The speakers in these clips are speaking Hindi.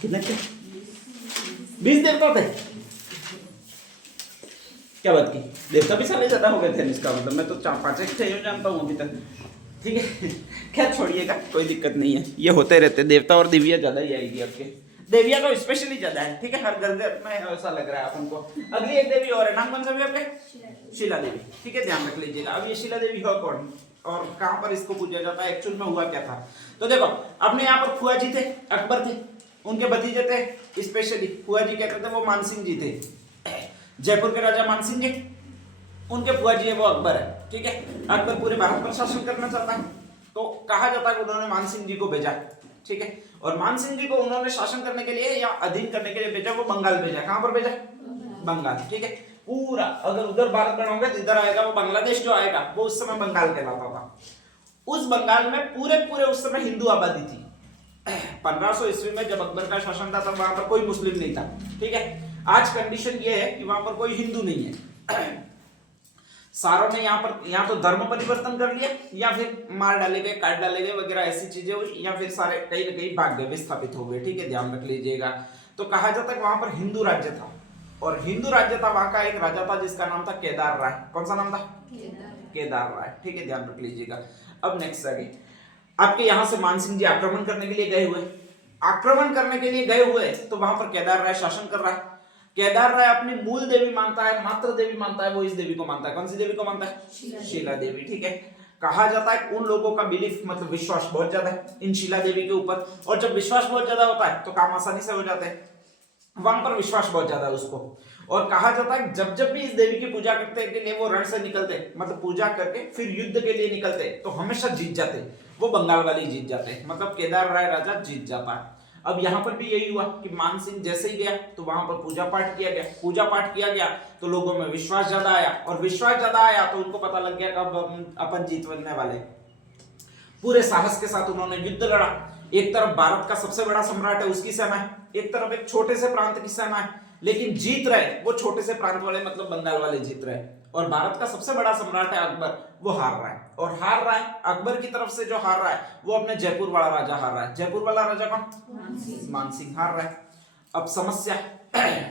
कितने थे? 20 देवता थे। क्या बात की, देवता भी सारे ज्यादा हो गए थे इसका मतलब। मैं तो 4-5 थे यूँ जानता हूँ अभी तक। ठीक है, खैर छोड़िएगा, कोई दिक्कत नहीं है, ये होते रहते। देवता और देवियाँ ज्यादा ही आएगी आपके, देवियाँ तो स्पेशली ज्यादा है। ठीक है, हर घर घर में ऐसा लग रहा है अपन को। अगली एक देवी और है, नाम कौन सा भी आपके? शीला देवी। ठीक है, ध्यान रख लीजिएगा। अब ये शीला देवी हो कौन और कहाँ पर इसको पूजा जाता है, एक्चुअल में हुआ क्या था? तो देखो, अपने यहाँ पर फुआ जी थे, अकबर थे, उनके भतीजे थे स्पेशली। फुआ जी कहते थे वो मानसिंह जी थे, जयपुर के राजा मानसिंह जी, उनके फुआ जी है वो अकबर है। ठीक है, अकबर पूरे भारत पर शासन करना चाहता है, तो कहा जाता है कि उन्होंने मानसिंह जी को भेजा। ठीक है, और मानसिंह जी को उन्होंने शासन करने के लिए या अधीन करने के लिए भेजा, वो बंगाल भेजा। कहां पर भेजा? बंगाल। ठीक है, पूरा अगर उधर भारत बनाओगे तो इधर आएगा वो बांग्लादेश जो आएगा, वो उस समय बंगाल कहलाता था। उस बंगाल में पूरे पूरे उस समय हिंदू आबादी थी। 1500 ईस्वी में जब अकबर का शासन था तब वहां पर कोई मुस्लिम नहीं था। ठीक है, आज कंडीशन ये है कि वहां पर कोई हिंदू नहीं है। सारों ने यहाँ तो धर्म परिवर्तन कर लिया, या फिर मार डाले गए, काट डाले गए वगैरह ऐसी चीजें हुई, या फिर सारे कहीं ना कहीं भाग गए, विस्थापित हो गए। ठीक है, ध्यान रख लीजिएगा। तो कहा जाता है कि वहां पर हिंदू राज्य था, और हिंदू राज्य था, वहां का एक राजा था जिसका नाम था केदार राय। कौन सा नाम था? केदार राय। ठीक है, ध्यान रख लीजिएगा। अब नेक्स्ट आगे, आपके यहां से मानसिंह जी आक्रमण करने के लिए गए हुए, आक्रमण करने के लिए गए हुए, तो वहां पर केदार राय शासन कर रहा है। केदार राय अपनी मूल देवी मानता है, मात्र देवी मानता है, वो इस देवी को मानता है। कौन सी देवी को मानता है? शीला देवी। ठीक है, कहा जाता है उन लोगों का बिलीफ मतलब विश्वास बहुत ज्यादा है इन शीला देवी के ऊपर, और जब विश्वास बहुत ज्यादा होता है तो काम आसानी से हो जाते हैं। वहां पर विश्वास बहुत ज्यादा है उसको, और कहा जाता है जब जब भी इस देवी की पूजा करते के लिए वो रण से निकलते, मतलब पूजा करके फिर युद्ध के लिए निकलते, तो हमेशा जीत जाते। वो बंगाल वाले जीत जाते, मतलब केदार राय राजा जीत जाता है। अब यहाँ पर भी यही हुआ कि मानसिंह जैसे ही गया तो वहां पर पूजा पाठ किया गया, पूजा पाठ किया गया तो लोगों में विश्वास ज्यादा आया, और विश्वास ज्यादा आया तो उनको पता लग गया कि अब अपन जीत बनने वाले। पूरे साहस के साथ उन्होंने युद्ध लड़ा। एक तरफ भारत का सबसे बड़ा सम्राट है, उसकी सेना है, एक तरफ एक छोटे से प्रांत की सेना है, लेकिन जीत रहे वो छोटे से प्रांत वाले, मतलब बंगाल वाले जीत रहे। और भारत का सबसे बड़ा सम्राट है अकबर, वो हार रहा है। और हार रहा है अकबर की तरफ से, जो हार रहा है वो अपने जयपुर वाला राजा हार रहा है। जयपुर वाला राजा कौन? मानसिंह हार रहा है। अब समस्या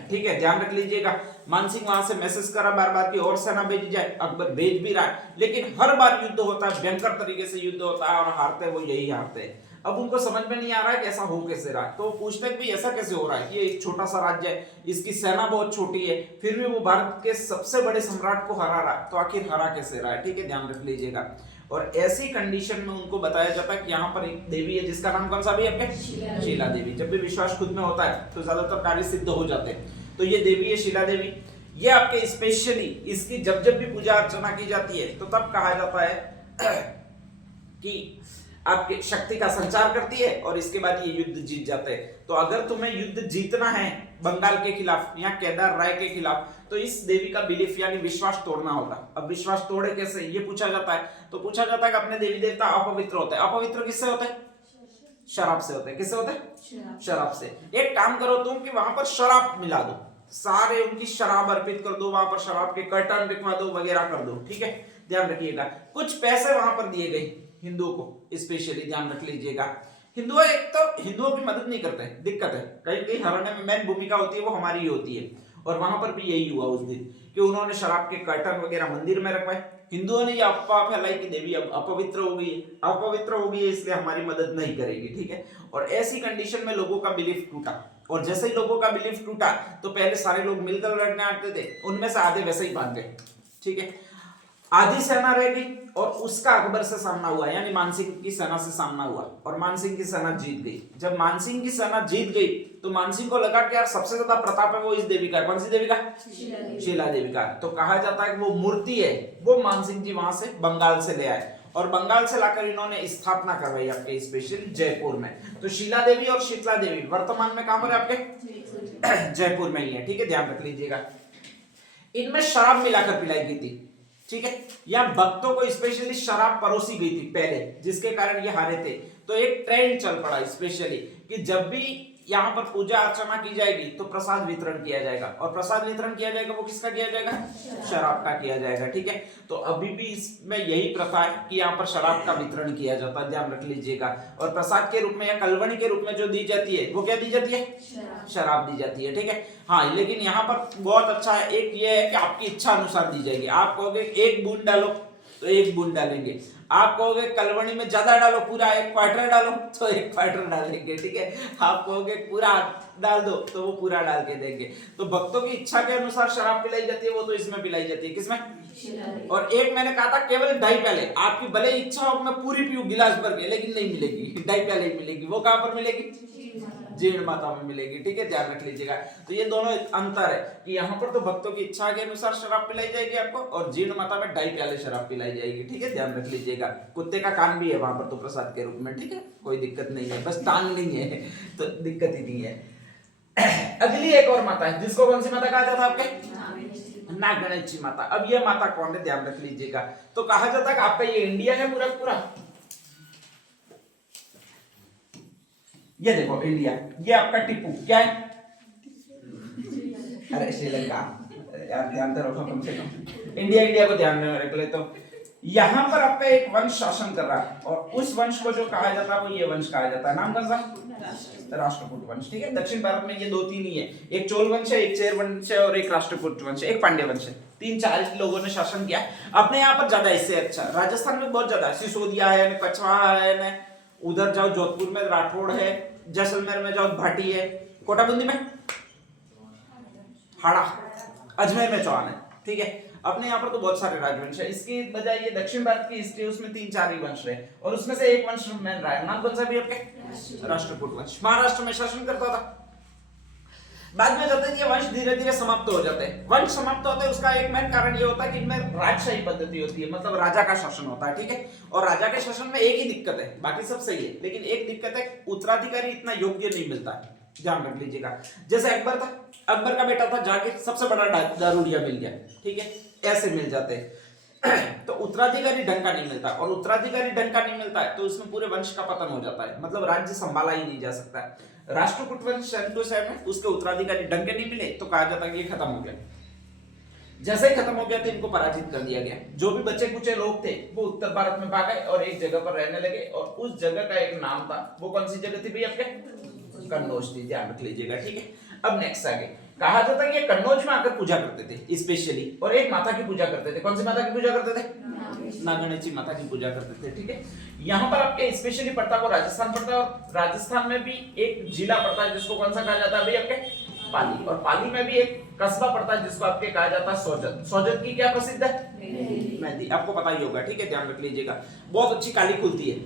ठीक है, ध्यान रख लीजिएगा। मानसिंह वहां से मैसेज करा बार बार की और सेना भेजी जाए, अकबर भेज भी रहा है, लेकिन हर बार युद्ध होता है, भयंकर तरीके से युद्ध होता है, और हारते वो यही हारते हैं। अब उनको समझ में नहीं आ रहा है कि ऐसा हो कैसे रहा है, तो पूछते हैं कि ऐसा कैसे हो रहा है, ये एक छोटा सा राज्य है, इसकी सेना बहुत छोटी है, फिर भी वो भारत के सबसे बड़े सम्राट को हरा रहा है, तो आखिर हरा कैसे रहा है। ठीक है, ध्यान रख लीजिएगा। और ऐसी कंडीशन में उनको बताया जाता है कि यहाँ पर एक देवी है जिसका नाम कौन सा भी है? शीला देवी। जब भी विश्वास खुद में होता है तो ज्यादातर कार्य सिद्ध हो जाते हैं। तो ये देवी है शीला देवी। ये आपके स्पेशली इसकी जब जब भी पूजा अर्चना की जाती है तो तब कहा जाता है कि आपके शक्ति का संचार करती है, और इसके बाद ये युद्ध जीत जाते हैं। तो अगर तुम्हें युद्ध जीतना है बंगाल के खिलाफ या केदार राय के खिलाफ, तो इस देवी का बिलीफ यानी विश्वास तोड़ना होगा। अब विश्वास तोड़े कैसे, ये पूछा जाता है। तो पूछा जाता है कि अपने देवी देवता अपवित्र होते हैं। अपवित्र किससे होते हैं? शराब से होते हैं। किससे होते हैं? शराब से। एक काम करो तुम कि वहां पर शराब मिला दो, सारे उनकी शराब अर्पित कर दो, वहां पर शराब के कर्टन बिठवा दो वगैरह कर दो। ठीक है, ध्यान रखिएगा। कुछ पैसे वहां पर दिए गए हिंदुओं को, स्पेशली ध्यान रख लीजिएगा। हिंदुओं एक तो हिंदुओं की मदद नहीं करते, दिक्कत है, कहीं कहीं हराने में मेन भूमिका होती है वो हमारी ही होती है। और वहां पर भी यही हुआ उस दिन कि उन्होंने शराब के कर्टन वगैरह मंदिर में रखवाए। हिंदुओं ने यह अफवाह फैलाई कि देवी अब अपवित्र हो गई है, अपवित्र हो गई है, इसलिए हमारी मदद नहीं करेगी। ठीक है, और ऐसी कंडीशन में लोगों का बिलीफ टूटा, और जैसे ही लोगों का बिलीफ टूटा तो पहले सारे लोग मिलकर लड़ने आते थे, उनमें से आधे वैसे ही भाग गए। ठीक है, आधी सेना रह गई, और उसका अकबर से सामना हुआ, यानी मानसिंह की सेना से सामना हुआ, और मानसिंह की सेना जीत गई। जब मानसिंह की सेना जीत गई तो मानसिंह को लगा कि यार सबसे ज्यादा प्रताप है वो इस देवी का। कौन सी देवी का? शीला देवी का। तो कहा जाता है कि वो मूर्ति है वो मानसिंह जी वहां से बंगाल से ले आए, और बंगाल से लाकर इन्होंने स्थापना करवाई आपके स्पेशल जयपुर में। तो शीला देवी और शीतला देवी वर्तमान में कहां पर है? आपके जयपुर में ही है। ठीक है, ध्यान रख लीजिएगा। इनमें शराब मिलाकर पिलाई गई थी। ठीक है, या भक्तों को स्पेशली शराब परोसी गई थी पहले, जिसके कारण ये हारे थे। तो एक ट्रेंड चल पड़ा स्पेशली कि जब भी यहाँ पर पूजा अर्चना की जाएगी तो प्रसाद वितरण किया जाएगा, और प्रसाद वितरण किया जाएगा वो किसका किया जाएगा, शराब का किया जाएगा। ठीक है, तो अभी भी इसमें यही प्रथा है कि यहाँ पर शराब का वितरण किया जाता है, ध्यान रख लीजिएगा। और प्रसाद के रूप में या कलवणी के रूप में जो दी जाती है वो क्या दी जाती है, शराब दी जाती है। ठीक है, हाँ, लेकिन यहाँ पर बहुत अच्छा है, एक ये है कि आपकी इच्छा अनुसार दी जाएगी। आप कहोगे एक बूंद डालो तो एक बूंद डालेंगे, आप कहोगे कलवणी में ज्यादा डालो, पूरा एक क्वार्टर डालो तो एक क्वार्टर डालेंगे। ठीक है, आप कहोगे पूरा डाल दो तो वो पूरा डाल के देंगे। तो भक्तों की इच्छा के अनुसार शराब पिलाई जाती है, वो तो इसमें पिलाई जाती है, किसमें। और एक मैंने कहा था केवल 2.5 प्याले, आपकी भले इच्छा हो मैं पूरी पीऊं गिलास भर के, लेकिन नहीं मिलेगी, 2.5 प्याले ही मिलेगी। वो कहां पर मिलेगी, जीर्ण माता में मिलेगी। ठीक है, ध्यान रख लीजिएगा। तो ये दोनों अंतर है कि यहाँ पर तो भक्तों की इच्छा के अनुसार शराब पिलाई जाएगी आपको, और जीर्ण माता में 2.5 प्याले शराब पिलाई जाएगी। ठीक है, ध्यान रख लीजिएगा। कुत्ते का कान भी है वहां पर तो प्रसाद के रूप में। ठीक है, कोई दिक्कत नहीं है, बस टांग नहीं है तो दिक्कत ही नहीं है। अगली एक और माता है जिसको कौन सी माता कहा जाता है आपके, नागणेची माता। अब ये माता कौन है, ध्यान रख लीजिएगा। तो कहा जाता है कि आपका ये इंडिया है पूरा पूरा, ये देखो इंडिया, ये आपका टिप्पू क्या है, अरे श्रीलंका यार, ध्यान तो रखो कम से कम, इंडिया को ध्यान में रख ले। तो यहाँ पर आपका एक वंश शासन कर रहा है, और उस वंश को जो कहा जाता है वो ये वंश कहा जाता है। नाम कौन सा, राष्ट्रकूट वंश। ठीक है, दक्षिण भारत में ये 2-3 ही है, एक चोल वंश है, एक चेर वंश है, और एक राष्ट्रकूट वंश है, एक पांड्य वंश है। 3-4 लोगों ने शासन किया। अपने यहाँ पर ज्यादा इससे अच्छा, राजस्थान में बहुत ज्यादा, सिसोदिया है, कछवाहा है, उधर जाओ जोधपुर में राठौड़ है, जैसलमेर में जाओ भाटी है, कोटाबंदी में हाड़ा, अजमेर में चौहान है। ठीक है, अपने यहाँ पर तो बहुत सारे राजवंश है। इसके बजाय ये दक्षिण भारत की हिस्ट्री, उसमें 3-4 ही वंश रहे, और उसमें से एक वंश मैन रहा है, नाम कौन सा भी आपके, राष्ट्रकूट वंश। महाराष्ट्र में शासन करता था। बाद में जाते ये वंश धीरे धीरे समाप्त हो जाते हैं। वंश समाप्त होते हैं, उसका एक मेन कारण ये होता है कि इनमें राजशाही पद्धति होती है, मतलब राजा का शासन होता है। ठीक है, और राजा के शासन में एक ही दिक्कत है, बाकी सब सही है, लेकिन एक दिक्कत है, उत्तराधिकारी इतना योग्य नहीं मिलता है, ध्यान रख लीजिएगा। जैसे अकबर था, अकबर का बेटा था, जाके सबसे बड़ा दारूडिया मिल गया। ठीक है, ऐसे मिल जाते हैं। तो उत्तराधिकारी ढंग का नहीं मिलता, और उत्तराधिकारी ढंग का नहीं मिलता है तो इसमें पूरे वंश का पतन हो जाता है, मतलब राज्य संभाला ही नहीं जा सकता है। राष्ट्रकूट वंश में उसके उत्तराधिकारी ढंग के नहीं मिले तो कहा जाता है कि ये खत्म हो गया। जैसे ही खत्म हो गया तो इनको पराजित कर दिया गया। जो भी बचे कुचे लोग थे वो उत्तर भारत में भाग गए और एक जगह पर रहने लगे, और उस जगह का एक नाम था, वो कौन सी जगह थी भैया आपके, कन्नौज थी, ध्यान रख लीजिएगा। ठीक है, अब नेक्स्ट आगे कहा जाता है कि कन्नौज में आकर पूजा करते थे स्पेशली, और एक माता की पूजा करते थे। कौन सी माता की पूजा करते थे, नागणेची माता की पूजा करते थे। ठीक है, यहाँ पर आपके स्पेशली पड़ता है वो राजस्थान पड़ता है, और राजस्थान में भी एक जिला पड़ता है जिसको कौन सा कहा जाता है भाई आपके, पाली, और पाली में भी एक कस्बा पड़ता है जिसको आपके कहा जाता है सोजत। सोजत की क्या प्रसिद्ध है, मेहंदी, आपको पता ही होगा। ठीक है, ध्यान रख लीजिएगा। बहुत अच्छी काली खुलती है,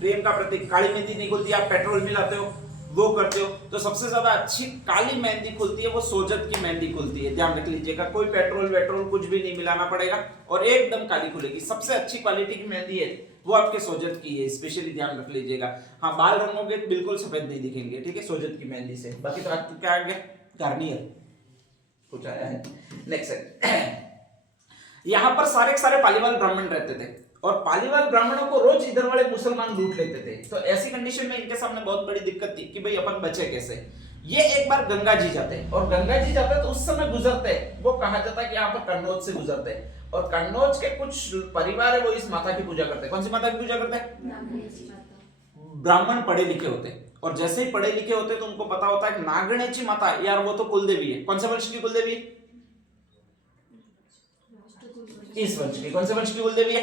प्रेम का प्रतीक। काली मेहंदी नहीं खुलती, आप पेट्रोल मिलाते हो वो करते हो, तो सबसे ज्यादा अच्छी काली मेहंदी खुलती है वो सोजत की मेहंदी खुलती है, ध्यान रख लीजिएगा। कोई पेट्रोल वेट्रोल कुछ भी नहीं मिलाना पड़ेगा और एकदम काली खुलेगी। सबसे अच्छी क्वालिटी की मेहंदी है वो आपके सोजत की है, स्पेशली ध्यान रख लीजिएगा। हाँ, बाल रंगोगे बिल्कुल सफेद नहीं दिखेंगे। ठीक है, सोजत की मेहंदी से। बाकी तो आपको क्या आ गया, गार्नियर कुछ आया है। नेक्स्ट यहाँ पर सारे पालीवाल ब्राह्मण रहते थे, और पालीवाल ब्राह्मणों को रोज इधर वाले मुसलमान लूट लेते थे। तो ऐसी कंडीशन में इनके सामने बहुत बड़ी दिक्कत थी कि भाई अपन बचे कैसे। ये एक बार गंगा जी जाते, और गंगा जी जाते तो उस समय गुजरते, वो कहा जाता है कि यहाँ पर कन्नौज से गुजरते, और कन्नौज के कुछ परिवार है वो इस माता की पूजा करते। कौन सी माता की पूजा करते, ब्राह्मण पढ़े लिखे होते, और जैसे ही पढ़े लिखे होते तो उनको पता होता है नागणेची माता, यार वो तो कुलदेवी है। कौन से वंश की कुलदेवी है, इस वंश की। कौन से वंश की कुलदेवी है,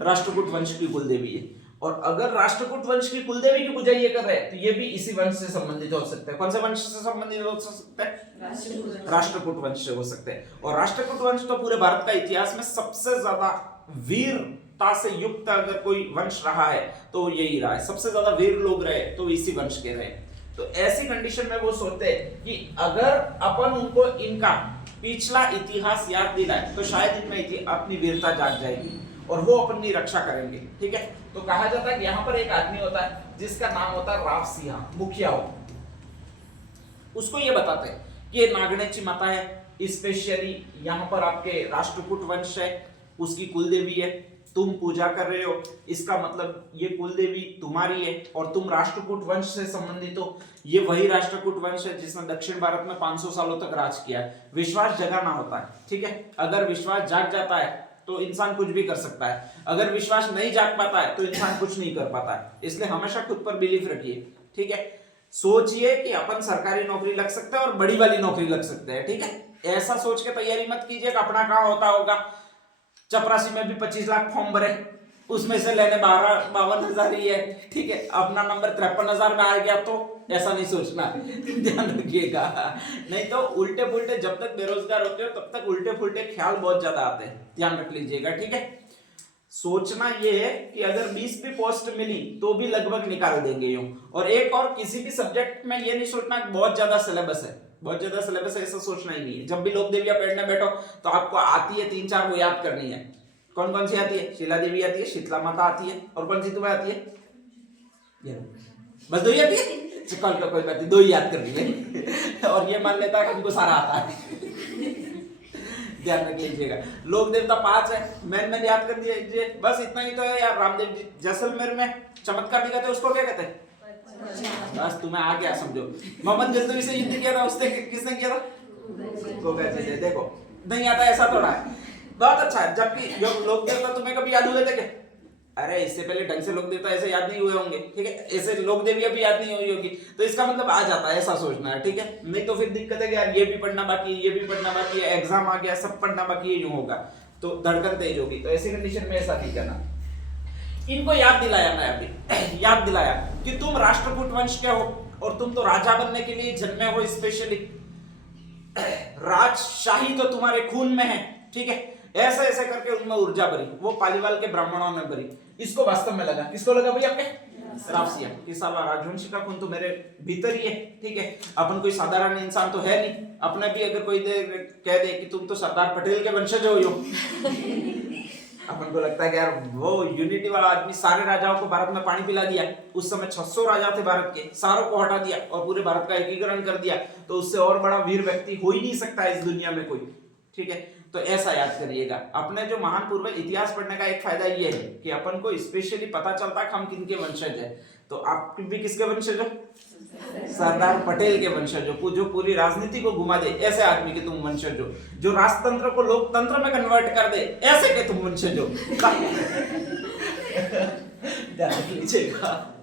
राष्ट्रकूट वंश की कुलदेवी है। और अगर राष्ट्रकूट वंश की कुलदेवी की पूजा ये कर रहे हैं तो ये भी इसी वंश से संबंधित हो सकते हैं। कौन से वंश से संबंधित हो सकते हैं, राष्ट्रकूट वंश से हो सकते हैं। और राष्ट्रकूट वंश तो पूरे भारत का इतिहास में सबसे ज्यादा वीरता से युक्त अगर कोई वंश रहा है तो यही रहा है। सबसे ज्यादा वीर लोग रहे तो इसी वंश के रहे। तो ऐसी कंडीशन में वो सोचते हैं कि अगर अपन उनको इनका पिछला इतिहास याद दिलाए तो शायद इनमें अपनी वीरता जाग जाएगी और वो अपनी रक्षा करेंगे। ठीक है, तो कहा जाता है कि यहाँ पर एक आदमी होता है जिसका नाम होता है राव सिंह, मुखिया हो। उसको ये बताते हैं कि ये नागणेची माता है, स्पेशली यहाँ पर आपके राष्ट्रकूट वंश है, उसकी कुलदेवी है, तुम पूजा कर रहे हो, इसका मतलब ये कुल देवी तुम्हारी है और तुम राष्ट्रकूट वंश से संबंधित हो। ये वही राष्ट्रकूट वंश है जिसने दक्षिण भारत में 500 सालों तक राज किया है। विश्वास जगाना होता है, ठीक है। अगर विश्वास जाग जाता है तो इंसान कुछ भी कर सकता है, अगर विश्वास नहीं जाग पाता है तो इंसान कुछ नहीं कर पाता है। इसलिए हमेशा खुद पर बिलीफ रखिए, ठीक है। सोचिए कि अपन सरकारी नौकरी लग सकते हैं और बड़ी वाली नौकरी लग सकते हैं, ठीक है। ऐसा सोच के तैयारी मत कीजिए कि अपना कहां होता होगा। चपरासी में भी 25 लाख फॉर्म भरे, उसमें से लेने 52,000 ही है, ठीक है। अपना नंबर 53,000 में आ गया तो ऐसा नहीं सोचना, ध्यान रखिएगा। नहीं तो उल्टे पुल्टे, जब तक बेरोजगार होते हो तब तक उल्टे पुल्टे ख्याल बहुत ज्यादा आते हैं, ध्यान रख लीजिएगा, ठीक है। सोचना ये है कि अगर 20 भी पोस्ट मिली तो भी लगभग निकाल देंगे यूं। और एक और, किसी भी सब्जेक्ट में ये नहीं सोचना कि बहुत ज्यादा सिलेबस है, बहुत ज्यादा सिलेबस है, ऐसा सोचना ही नहीं है। जब भी लोक देवियां पढ़ने बैठो तो आपको आती है 3-4 वो याद करनी है। कौन कौन सी आती है? शिला देवी आती है, शीतला माता आती है, और कौन सी तुम्हें आती है? बस 2 ही आती है। कल का कोई बात नहीं, 2 ही याद करनी है। और ये मान लेता है कि हमको सारा आता है, ध्यान रख लीजिएगा। लोक देवता 5 है, मैन याद कर दीजिए, बस इतना ही तो है यार। रामदेव जी जैसलमेर में चमत्कार दिखाते हैं, उसको क्या कहते हैं? बस तुम्हें आ गया, समझो। मोहम्मद गजनवी से युद्ध किया था, उसने किसने किया था? तो कैसे, देखो नहीं आता ऐसा थोड़ा है, बहुत अच्छा है। जबकि लोक देवता तुम्हें कभी याद हुए थे क्या? अरे इससे पहले ढंग से लोक देवता ऐसे याद नहीं हुए होंगे, ठीक है। ऐसे लोक देवियां भी याद नहीं हुई होगी, तो इसका मतलब आ जाता है, ऐसा सोचना है, ठीक है। नहीं तो फिर दिक्कत है कि यार ये भी पढ़ना बाकी है, ये भी पढ़ना बाकी है, एग्जाम आ गया, सब पढ़ना बाकी है, यूं होगा तो धड़कन तेज होगी। तो ऐसी कंडीशन में ऐसा नहीं करना। इनको याद दिलाया मैं अभी, याद दिलाया कि तुम राष्ट्रकूट वंश के हो और तुम तो राजा बनने के लिए जन्मे हो स्पेशली। राजशाही तो तुम्हारे खून में है, ठीक है। ऐसे ऐसे करके उनमें ऊर्जा भरी, वो पालीवाल के ब्राह्मणों ने भरी। इसको वास्तव में लगा, किसको लगा भाई? आपके रावसिया कि साला राजवंशी का खून तो मेरे भीतर ही है, ठीक है। अपन कोई साधारण इंसान तो है नहीं। अपने भी अगर कोई कह दे कि तुम तो सरदार पटेल के वंशज हो, अपन को लगता है कि यार वो यूनिटी वाला आदमी सारे राजाओं को भारत में पानी पिला दिया। उस समय 600 राजा थे भारत के, सारों को हटा दिया और पूरे भारत का एकीकरण कर दिया। तो उससे और बड़ा वीर व्यक्ति हो ही नहीं सकता इस दुनिया में कोई, ठीक है। तो ऐसा याद करिएगा। अपने जो महान पूर्वज, इतिहास पढ़ने का एक फायदा ये है कि अपन को स्पेशली पता चलता है कि हम किनके वंशज हैं। तो आप भी किसके वंशज हो? सरदार पटेल के वंशज हो, जो पूरी राजनीति को घुमा दे, ऐसे आदमी के तुम वंशज हो। जो राजतंत्र को लोकतंत्र में कन्वर्ट कर दे, ऐसे के तुम वंशज हो। ध्यान रख लीजिएगा।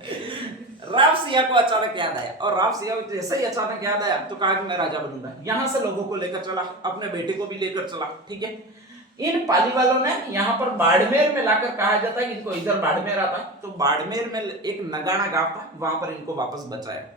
राव सिंह को अचानक याद आया, और राव सिंह को जैसे ही अचानक याद आया तो कहा कि मैं राजा बनूंगा। यहां से लोगों को लेकर चला, अपने बेटे को भी लेकर चला, ठीक है। इन पाली वालों ने यहाँ पर बाड़मेर में लाकर, कहा जाता है कि इनको इधर बाड़मेर आता है, तो बाड़मेर में एक नगाना गांव था, वहां पर इनको वापस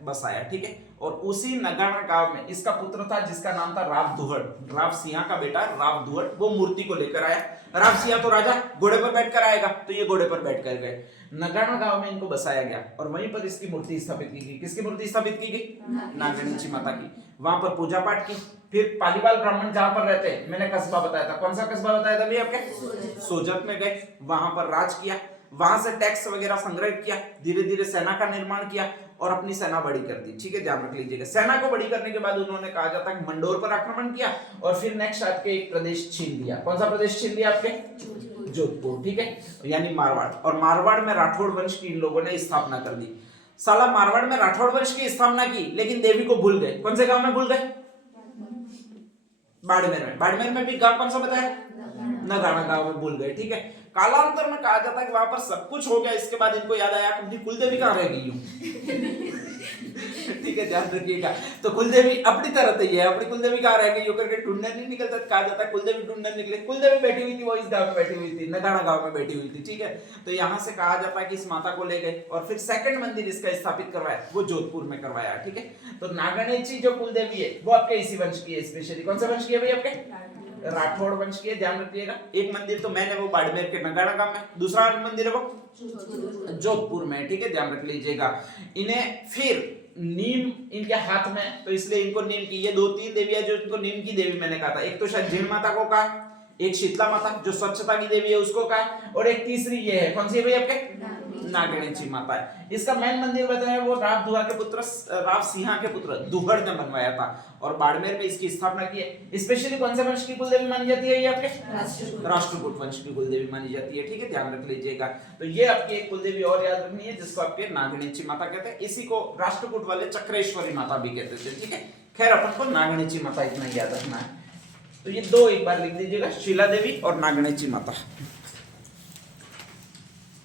बसाया, ठीक है। और उसी नगाना गांव में इसका पुत्र था जिसका नाम था राव दुहड़। राव सिंह का बेटा राव दुहड़ वो मूर्ति को लेकर आया। राव सिंह तो राजा घोड़े पर बैठकर आएगा, तो ये घोड़े पर बैठ कर गए। नगाना गांव में इनको बसाया गया और वहीं पर इसकी मूर्ति स्थापित की गई। किसकी मूर्ति स्थापित की गई? नागणीची माता की। वहां पर पूजा पाठ की। फिर पालीवाल ब्राह्मण जहां पर रहते हैं, मैंने कस्बा बताया था, कौन सा कस्बा बताया था भैया आपके? सोजत में गए, वहां पर राज किया, वहां से टैक्स वगैरह संग्रहित किया, धीरे धीरे सेना का निर्माण किया और अपनी सेना बड़ी कर दी, ठीक है। ध्यान रख लीजिएगा। सेना को बड़ी करने के बाद उन्होंने, कहा जाता है, मंडोर पर आक्रमण किया और फिर नेक्स्ट आपके एक प्रदेश छीन लिया। कौन सा प्रदेश छीन लिया आपके? जोधपुर, ठीक है, यानी मारवाड़। और मारवाड़ में राठौड़ वंश की इन लोगों ने स्थापना कर दी। साला मारवाड़ में राठौड़ वंश की स्थापना की, लेकिन देवी को भूल गए। कौन से गांव में भूल गए? बाड़मेर में। बाड़मेर में भी गांव कौन सा बताया? नगाना गांव में भूल गए, ठीक है। कालांतर में कहा जाता है कि वहां पर सब कुछ हो गया। इसके बाद इनको याद आया कि अपनी कुलदेवी कहां रह गई, ठीक है, ध्यान रखिएगा। तो कुलदेवी अपनी तरह तो ये है, अपनी कुलदेवी कहां रह गई करके ढूंढने नहीं निकलता। कहा जाता है कुलदेवी ढूंढने निकले, कुलदेवी बैठी हुई थी, वो इस गांव में बैठी हुई थी, नगाना गांव में बैठी हुई थी, ठीक है। तो यहां से कहा जाता है कि इस माता को ले गए और फिर सेकंड मंदिर इसका स्थापित करवाया, वो जोधपुर में करवाया, ठीक है। तो नागणेची जो कुलदेवी है वो आपके इसी वंश की है। स्पेशली कौन सा वंश की है भाई? आपके राठौड़ वंश की है, ध्यान रखिएगा। एक मंदिर तो मैंने वो बाड़मेर के नगाना गांव में, दूसरा मंदिर है वो जोधपुर में, ठीक है, ध्यान रख लीजिएगा। इन्हें फिर नीम इनके हाथ में, तो इसलिए इनको नीम की, ये 2-3 देवियां जो इनको नीम की देवी मैंने कहा था। एक तो शायद जैन माता को कहा, एक शीतला माता जो स्वच्छता की देवी है उसको कहा, और एक तीसरी ये है, कौन सी है भाई आपके? नागणेची माता है। इसका मेन मंदिर बताया वो राव दुआ के पुत्र राव सिंहा के पुत्र दुहड़ ने बनवाया था और बाड़मेर में इसकी स्थापना की है। स्पेशली कौन से वंश की कुलदेवी मानी जाती है ये आपके राष्ट्रकूट वंश की कुलदेवी मानी जाती है। ठीक है, ध्यान रख लीजिएगा। तो ये आपकी एक कुलदेवी और याद रखनी है जिसको आपके नागणेची माता कहते हैं। इसी को राष्ट्रकूट वाले चक्रेश्वरी माता भी कहते थे। ठीक है, खैर अपन को नागणेची माता इतना याद रखना है। तो ये दो एक बार लिख दीजिएगा, शीला देवी और नागणेची माता।